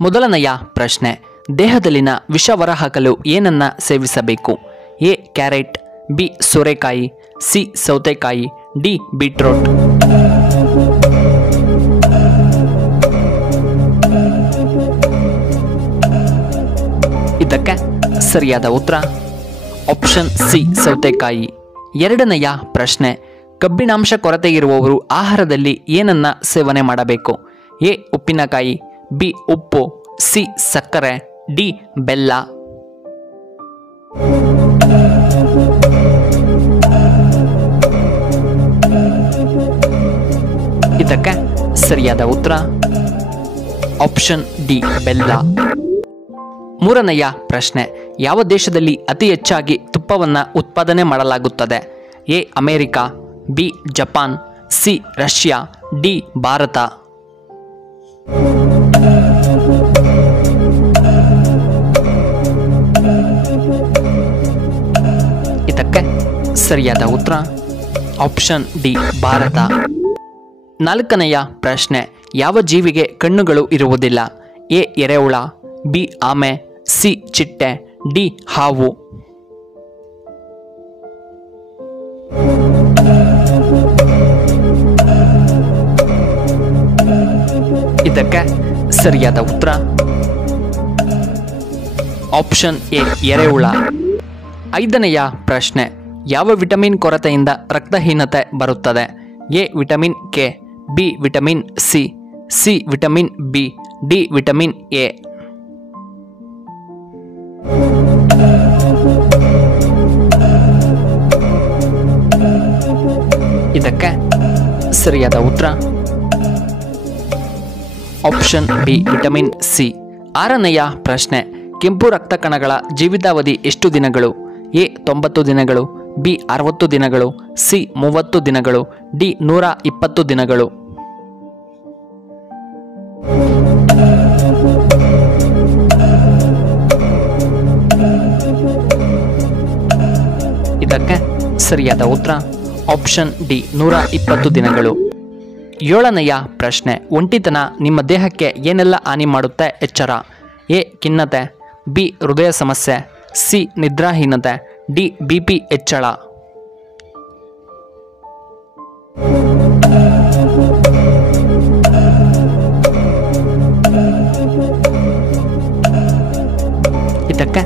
ಮೊದಲನೆಯ ಪ್ರಶ್ನೆ, ದೇಹದಲ್ಲಿನ ವಿಷ ಹೊರಹಾಕಲು ಏನನ್ನ ಸೇವಿಸಬೇಕು? ಎ ಕ್ಯಾರೆಟ್, ಬಿ ಸೋರೆಕಾಯಿ, ಸಿ ಸೌತೆಕಾಯಿ, ಡಿ ಬೀಟ್ರೋಟ್. ಇದಕ್ಕೆ ಸರಿಯಾದ ಉತ್ತರ ಆಪ್ಷನ್ ಸಿ ಸೌತೆಕಾಯಿ. ಎರಡನೆಯ ಪ್ರಶ್ನೆ, ಕಬ್ಬಿಣಾಂಶ ಕೊರತೆ ಇರುವವರು ಆಹಾರದಲ್ಲಿ ಏನನ್ನ ಸೇವನೆ ಮಾಡಬೇಕು? ಎ ಉಪ್ಪಿನಕಾಯಿ, ಬಿ ಉಪ್ಪು, ಸಿ ಸಕ್ಕರೆ, ಡಿ ಬೆಲ್ಲ. ಇದಕ್ಕೆ ಸರಿಯಾದ ಉತ್ತರ ಆಪ್ಷನ್ ಡಿ ಬೆಲ್ಲ. ಮೂರನೆಯ ಪ್ರಶ್ನೆ, ಯಾವ ದೇಶದಲ್ಲಿ ಅತಿ ಹೆಚ್ಚಾಗಿ ತುಪ್ಪವನ್ನು ಉತ್ಪಾದನೆ ಮಾಡಲಾಗುತ್ತದೆ? A America, B Japan, C Russia, D Bharat. ಇದಕ್ಕೆ ಸರಿಯಾದ ಉತ್ತರ ಆಪ್ಷನ್ ಡಿ ಭಾರತ. ನಾಲ್ಕನೆಯ ಪ್ರಶ್ನೆ, ಯಾವ ಜೀವಿಗೆ ಕಣ್ಣುಗಳು ಇರುವುದಿಲ್ಲ? ಎ ಎರೆಹುಳ, ಬಿ ಆಮೆ, ಸಿ ಚಿಟ್ಟೆ, ಡಿ ಹಾವು. ಇದಕ್ಕೆ ಸರಿಯಾದ ಉತ್ತರ ಆಪ್ಷನ್ ಎ ಎರೆಹುಳ. ಐದನೆಯ ಪ್ರಶ್ನೆ, ಯಾವ ವಿಟಮಿನ್ ಕೊರತೆಯಿಂದ ರಕ್ತಹೀನತೆ ಬರುತ್ತದೆ? A vitamin K, B vitamin C, C vitamin B, D vitamin A. ಇದಕ್ಕೆ ಸರಿಯಾದ ಉತ್ತರ ಆಪ್ಷನ್ ಬಿ ವಿಟಮಿನ್ ಸಿ. ಆರನೆಯ ಪ್ರಶ್ನೆ, ಕೆಂಪು ರಕ್ತ ಕಣಗಳ ಜೀವಿತಾವಧಿ ಎಷ್ಟು ದಿನಗಳು? ಎ 90 ದಿನಗಳು, ಬಿ 60 ದಿನಗಳು, ಸಿ 30 ದಿನಗಳು, ಡಿ 120 ದಿನಗಳು. ಇದಕ್ಕೆ ಸರಿಯಾದ ಉತ್ತರ ಆಪ್ಷನ್ ಡಿ 120 ದಿನಗಳು. ಏಳನೆಯ ಪ್ರಶ್ನೆ, ಒಂಟಿತನ ನಿಮ್ಮ ದೇಹಕ್ಕೆ ಏನೆಲ್ಲ ಹಾನಿ ಮಾಡುತ್ತೆ? ಎಚ್ಚರ. ಎ ಖಿನ್ನತೆ, ಬಿ ಹೃದಯ ಸಮಸ್ಯೆ, ಸಿ ನಿದ್ರಾಹೀನತೆ, ಡಿ ಬಿಪಿ ಹೆಚ್ಚಳ. ಇದಕ್ಕೆ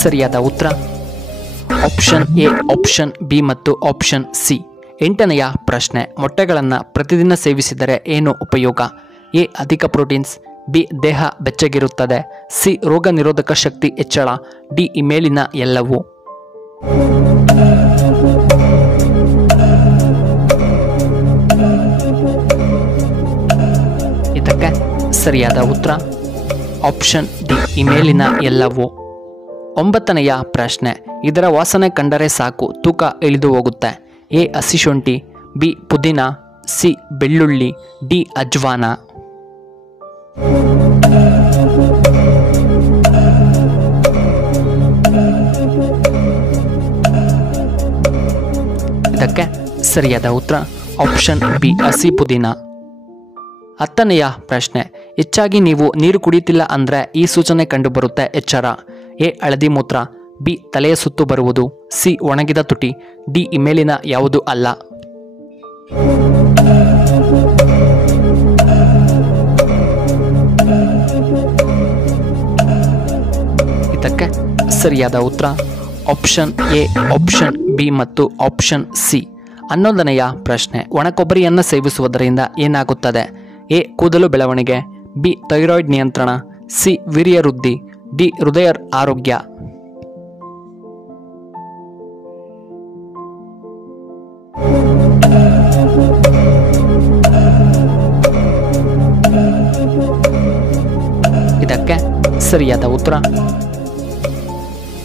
ಸರಿಯಾದ ಉತ್ತರ ಆಪ್ಷನ್ ಎ, ಆಪ್ಷನ್ ಬಿ ಮತ್ತು ಆಪ್ಷನ್ ಸಿ. ಎಂಟನೆಯ ಪ್ರಶ್ನೆ, ಮೊಟ್ಟೆಗಳನ್ನು ಪ್ರತಿದಿನ ಸೇವಿಸಿದರೆ ಏನು ಉಪಯೋಗ? ಎ ಅಧಿಕ ಪ್ರೋಟೀನ್ಸ್, ಬಿ ದೇಹ ಬೆಚ್ಚಗಿರುತ್ತದೆ, ಸಿ ರೋಗ ನಿರೋಧಕ ಶಕ್ತಿ ಹೆಚ್ಚಳ, ಡಿ ಈ ಮೇಲಿನ ಎಲ್ಲವೂ. ಇದಕ್ಕೆ ಸರಿಯಾದ ಉತ್ತರ ಆಪ್ಷನ್ ಡಿ ಈ ಮೇಲಿನ ಎಲ್ಲವೂ. ಒಂಬತ್ತನೆಯ ಪ್ರಶ್ನೆ, ಇದರ ವಾಸನೆ ಕಂಡರೆ ಸಾಕು ತೂಕ ಇಳಿದು ಹೋಗುತ್ತೆ. ಎ ಹಸಿಶುಂಠಿ, ಬಿ ಪುದೀನ, ಸಿ ಬೆಳ್ಳುಳ್ಳಿ, ಡಿ ಅಜ್ವಾನ. ಇದಕ್ಕೆ ಸರಿಯಾದ ಉತ್ತರ ಆಪ್ಷನ್ ಬಿ ಹಸಿ ಪುದೀನ. ಹತ್ತನೆಯ ಪ್ರಶ್ನೆ, ಹೆಚ್ಚಾಗಿ ನೀವು ನೀರು ಕುಡಿಯುತ್ತಿಲ್ಲ ಅಂದರೆ ಈ ಸೂಚನೆ ಕಂಡುಬರುತ್ತೆ. ಎಚ್ಚರ. ಎ ಹಳದಿ ಮೂತ್ರ, ಬಿ ತಲೆಯ ಸುತ್ತು ಬರುವುದು, ಸಿ ಒಣಗಿದ ತುಟಿ, ಡಿ ಈ ಮೇಲಿನ ಯಾವುದು ಅಲ್ಲ. ಇದಕ್ಕೆ ಸರಿಯಾದ ಉತ್ತರ ಆಪ್ಷನ್ ಎ, ಆಪ್ಷನ್ ಬಿ ಮತ್ತು ಆಪ್ಷನ್ ಸಿ. 11ನೆಯ ಪ್ರಶ್ನೆ, ಒಣಕೊಬ್ಬರಿಯನ್ನು ಸೇವಿಸುವುದರಿಂದ ಏನಾಗುತ್ತದೆ? ಎ ಕೂದಲು ಬೆಳವಣಿಗೆ, ಬಿ ಥೈರಾಯ್ಡ್ ನಿಯಂತ್ರಣ, ಸಿ ವೀರ್ಯ ವೃದ್ಧಿ, ಡಿ ಹೃದಯ ಆರೋಗ್ಯ. ಇದಕ್ಕೆ ಸರಿಯಾದ ಉತ್ತರ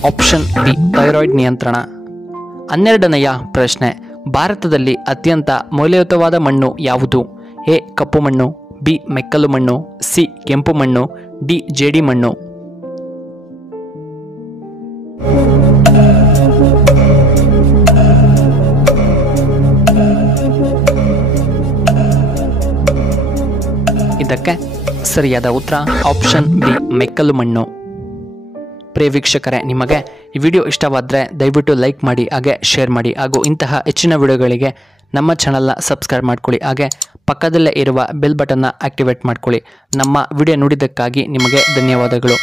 ಆಪ್ಷನ್ ಬಿ ಥೈರಾಯ್ಡ್ ನಿಯಂತ್ರಣ. 12ನೆಯ ಪ್ರಶ್ನೆ, ಭಾರತದಲ್ಲಿ ಅತ್ಯಂತ ಮೌಲ್ಯಯುತವಾದ ಮಣ್ಣು ಯಾವುದು? ಎ ಕಪ್ಪು ಮಣ್ಣು, ಬಿ ಮೆಕ್ಕಲು ಮಣ್ಣು, ಸಿ ಕೆಂಪು ಮಣ್ಣು, ಡಿ ಜೇಡಿ ಮಣ್ಣು. ಇದಕ್ಕೆ ಸರಿಯಾದ ಉತ್ತರ ಆಪ್ಷನ್ ಬಿ ಮೆಕ್ಕಲು ಮಣ್ಣು. ಪ್ರಿಯ ವೀಕ್ಷಕರೇ, ನಿಮಗೆ ಈ ವಿಡಿಯೋ ಇಷ್ಟವಾದರೆ ದಯವಿಟ್ಟು ಲೈಕ್ ಮಾಡಿ, ಹಾಗೆ ಶೇರ್ ಮಾಡಿ, ಹಾಗೂ ಇಂತಹ ಹೆಚ್ಚಿನ ವಿಡಿಯೋಗಳಿಗೆ ನಮ್ಮ ಚಾನಲ್ನ ಸಬ್ಸ್ಕ್ರೈಬ್ ಮಾಡ್ಕೊಳ್ಳಿ, ಹಾಗೆ ಪಕ್ಕದಲ್ಲೇ ಇರುವ ಬೆಲ್ ಬಟನ್ನ ಆಕ್ಟಿವೇಟ್ ಮಾಡ್ಕೊಳ್ಳಿ. ನಮ್ಮ ವಿಡಿಯೋ ನೋಡಿದ್ದಕ್ಕಾಗಿ ನಿಮಗೆ ಧನ್ಯವಾದಗಳು.